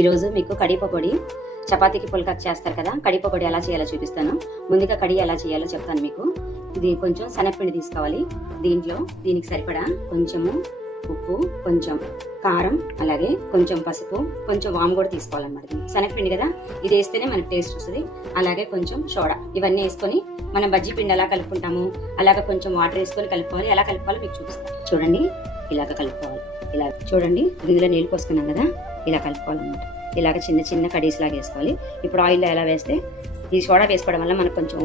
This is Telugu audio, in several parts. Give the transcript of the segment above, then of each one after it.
ఈరోజు మీకు కడి పకోడీ చపాతీకి పుల్కా చేస్తారు కదా, కడి పకోడీ ఎలా చేయాలో చూపిస్తాను. ముందుగా కడి ఎలా చేయాలో చెప్తాను మీకు. ఇది కొంచెం శనగపిండి తీసుకోవాలి. దీనికి సరిపడా కొంచెము ఉప్పు, కొంచెం కారం, అలాగే కొంచెం పసుపు, కొంచెం వాము కూడా తీసుకోవాలన్నమాట. శనగపిండి కదా, ఇది వేస్తేనే మనకి టేస్ట్ వస్తుంది. అలాగే కొంచెం సోడా, ఇవన్నీ వేసుకొని మనం బజ్జీ పిండి ఎలా కలుపుకుంటాము అలాగే కొంచెం వాటర్ వేసుకొని కలుపుకోవాలి. ఎలా కలుపుకోవాలో మీకు చూపిస్తాను. చూడండి, ఇలాగ కలుపుకోవాలి. ఇలా చూడండి, ఇందులో నీళ్ళు పోసుకున్నాం కదా, ఇలా కలుపుకోవాలన్నమాట. ఇలాగ చిన్న చిన్న కడీస్ లాగా వేసుకోవాలి. ఇప్పుడు ఆయిల్లో ఎలా వేస్తే ఈ సోడా వేసుకోవడం వల్ల మనకు కొంచెం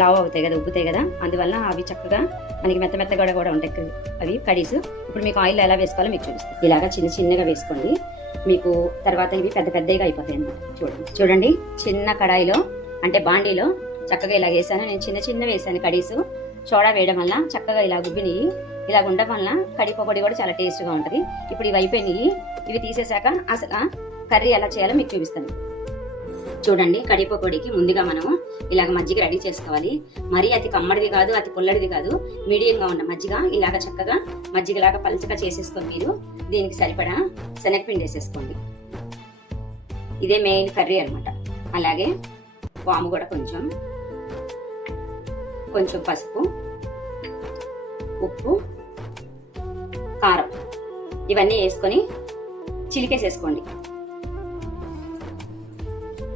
లావు అవుతాయి కదా, ఉబ్బుతాయి కదా, అందువల్ల అవి చక్కగా మనకి మెత్తగా కూడా ఉంటాయి అవి కడీస్. ఇప్పుడు మీకు ఆయిల్ ఎలా వేసుకోవాలో మీకు చూపిస్తాను. ఇలాగా చిన్న చిన్నగా వేసుకోండి. మీకు తర్వాత ఇవి పెద్దగా అయిపోతాయి అన్నమాట. చూడండి, చిన్న కడాయిలో అంటే బాండీలో చక్కగా ఇలా వేసాను. నేను చిన్న వేసాను కడీస్. సోడా వేయడం వల్ల చక్కగా ఇలా గుబ్బినియి. ఇలా ఉండడం వల్ల కడి పకోడీ కూడా చాలా టేస్ట్గా ఉంటుంది. ఇప్పుడు ఇవి అయిపోయినాయి. ఇవి తీసేసాక అసలు కర్రీ ఎలా చేయాలో మీకు చూపిస్తాను. చూడండి, కడి పకోడీకి ముందుగా మనం ఇలాగ మజ్జిగ రెడీ చేసుకోవాలి. మరీ అతి కమ్మడిది కాదు, అతి పుల్లడిది కాదు, మీడియంగా ఉన్న మజ్జిగ. ఇలాగ చక్కగా మజ్జిగలాగా పలచగా చేసేసుకొని మీరు దీనికి సరిపడా శనగపిండి వేసేసుకోండి. ఇదే మెయిన్ కర్రీ అన్నమాట. అలాగే వాము కూడా కొంచెం పసుపు, ఉప్పు, కారం ఇవన్నీ వేసుకొని చిలికేసేసుకోండి.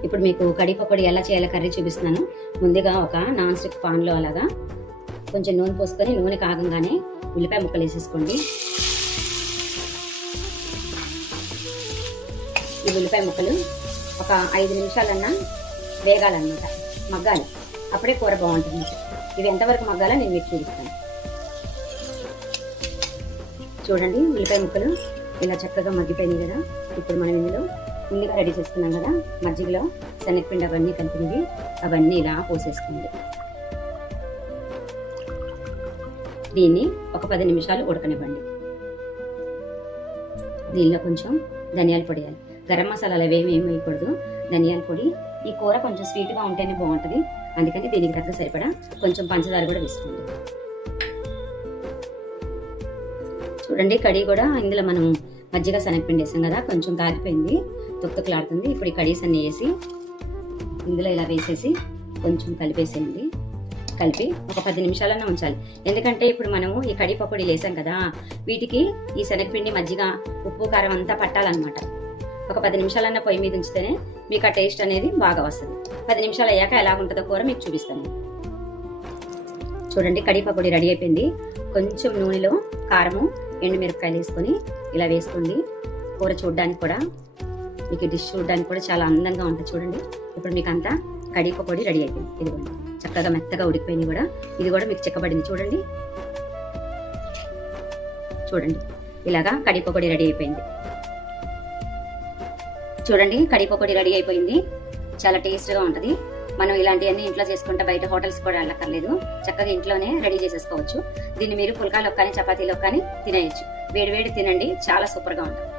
ఇప్పుడు మీకు కడి పకోడీ ఎలా చేయాలో కర్రీ చూపిస్తున్నాను. ముందుగా ఒక నాన్ స్టిక్ పాన్లో అలాగా కొంచెం నూనె పోసుకొని నూనె కాగంగానే ఉల్లిపాయ ముక్కలు వేసేసుకోండి. ఈ ఉల్లిపాయ ముక్కలు ఒక 5 నిమిషాలన్నా వేగాలన్నమాట, మగ్గాలి. అప్పుడే కూర బాగుంటుంది. ఇవి ఎంతవరకు మగ్గాలో నేను మీకు చూపిస్తాను. చూడండి, ఉల్లిపాయ ముక్కలు ఇలా చక్కగా మగ్గిపోయినాయి కదా. ఇప్పుడు మనం ఇందులో ముందుగా రెడీ చేసుకున్నాం కదా మజ్జిగలో శనగపిండి అవన్నీ కలిపినవి, అవన్నీ ఇలా పోసేసుకోండి. దీన్ని ఒక 10 నిమిషాలు ఉడకనివ్వండి. దీనిలో కొంచెం ధనియాల పొడి వేయాలి. గరం మసాలాలు అవేమి వేయకూడదు, ధనియాల పొడి. ఈ కూర కొంచెం స్వీట్గా ఉంటేనే బాగుంటుంది, అందుకని దీనికి తగ్గ సరిపడా కొంచెం పంచదార కూడా వేసుకోండి. చూడండి, కడి కూడా ఇందులో మనం మజ్జిగ శనగపిండి వేసాం కదా, కొంచెం కాగిపోయింది, తొక్కులాడుతుంది. ఇప్పుడు ఈ కడీస్ అన్ని వేసి ఇందులో ఇలా వేసేసి కొంచెం కలిపేసేయండి. కలిపి ఒక 10 నిమిషాలన్నా ఉంచాలి. ఎందుకంటే ఇప్పుడు మనము ఈ కడి పకోడీలు వేసాం కదా, వీటికి ఈ శనగపిండి, మజ్జిగ, ఉప్పు, కారం అంతా పట్టాలన్నమాట. ఒక 10 నిమిషాలన్నా పొయ్యి మీద ఉంచితేనే మీకు ఆ టేస్ట్ అనేది బాగా వస్తుంది. 10 నిమిషాలు అయ్యాక ఎలా ఉంటుందో కూర మీకు చూపిస్తాను. చూడండి, కడి పకోడీ రెడీ అయిపోయింది. కొంచెం నూనెలో కారము, ఎండుమిరపకాయలు వేసుకొని ఇలా వేసుకోండి. కూర చూడడానికి కూడా మీకు డిష్ చూడడానికి కూడా చాలా అందంగా ఉంటుంది. చూడండి, ఇప్పుడు మీకు అంతా కడి పకోడీ రెడీ అయిపోయింది. ఇదిగోండి, చక్కగా మెత్తగా ఉడికిపోయింది కూడా. ఇది కూడా మీకు చిక్కబడింది. చూడండి ఇలాగా కడి పకోడీ రెడీ అయిపోయింది. చూడండి, కడి పకోడీ రెడీ అయిపోయింది. చాలా టేస్ట్గా ఉంటుంది. మనం ఇలాంటివన్నీ ఇంట్లో చేసుకుంటే బయట హోటల్స్ కూడా వెళ్ళక్కర్లేదు, చక్కగా ఇంట్లోనే రెడీ చేసేసుకోవచ్చు. దీన్ని మీరు పుల్కాలో కానీ చపాతీలో కానీ తినేయచ్చు. వేడి తినండి, చాలా సూపర్గా ఉంటుంది.